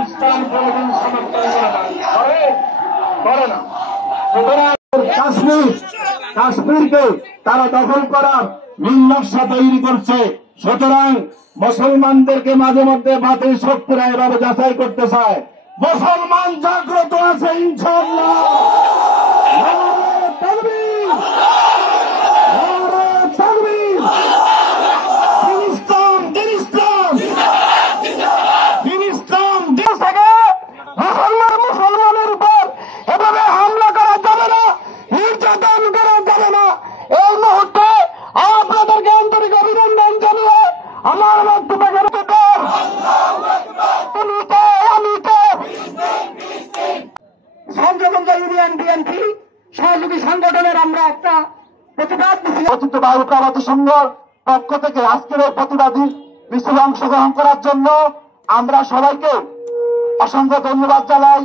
ইসলাম কোনদিন সমর্থন করে না। কাশ্মীরকে তারা দখল করার নীলনকশা তৈরি করছে। সুতরাং মুসলমানদেরকে মাঝে মধ্যে বাতিল শক্তিরা এভাবে যাচাই করতে চায়। মুসলমান জাগ্রত আছে ইনশাআল্লাহ। মুসলমানের উপর এভাবে হামলা করা যাবে না, নির্যাতন করা যাবে না। এই মুহূর্তে আপনাদেরকে আন্তরিক অভিনন্দন জানিয়ে আমার বক্তব্য সংযোগঞ্জ ইউনিয়ন বিএনপি সহযোগী সংগঠনের আমরা একটা প্রতিবাদ বায়ু প্রবাদী সংঘর পক্ষ থেকে আজকের এই প্রতিবাদী মিছিলে অংশগ্রহণ করার জন্য আমরা সবাইকে অসংখ্য ধন্যবাদ জানাই।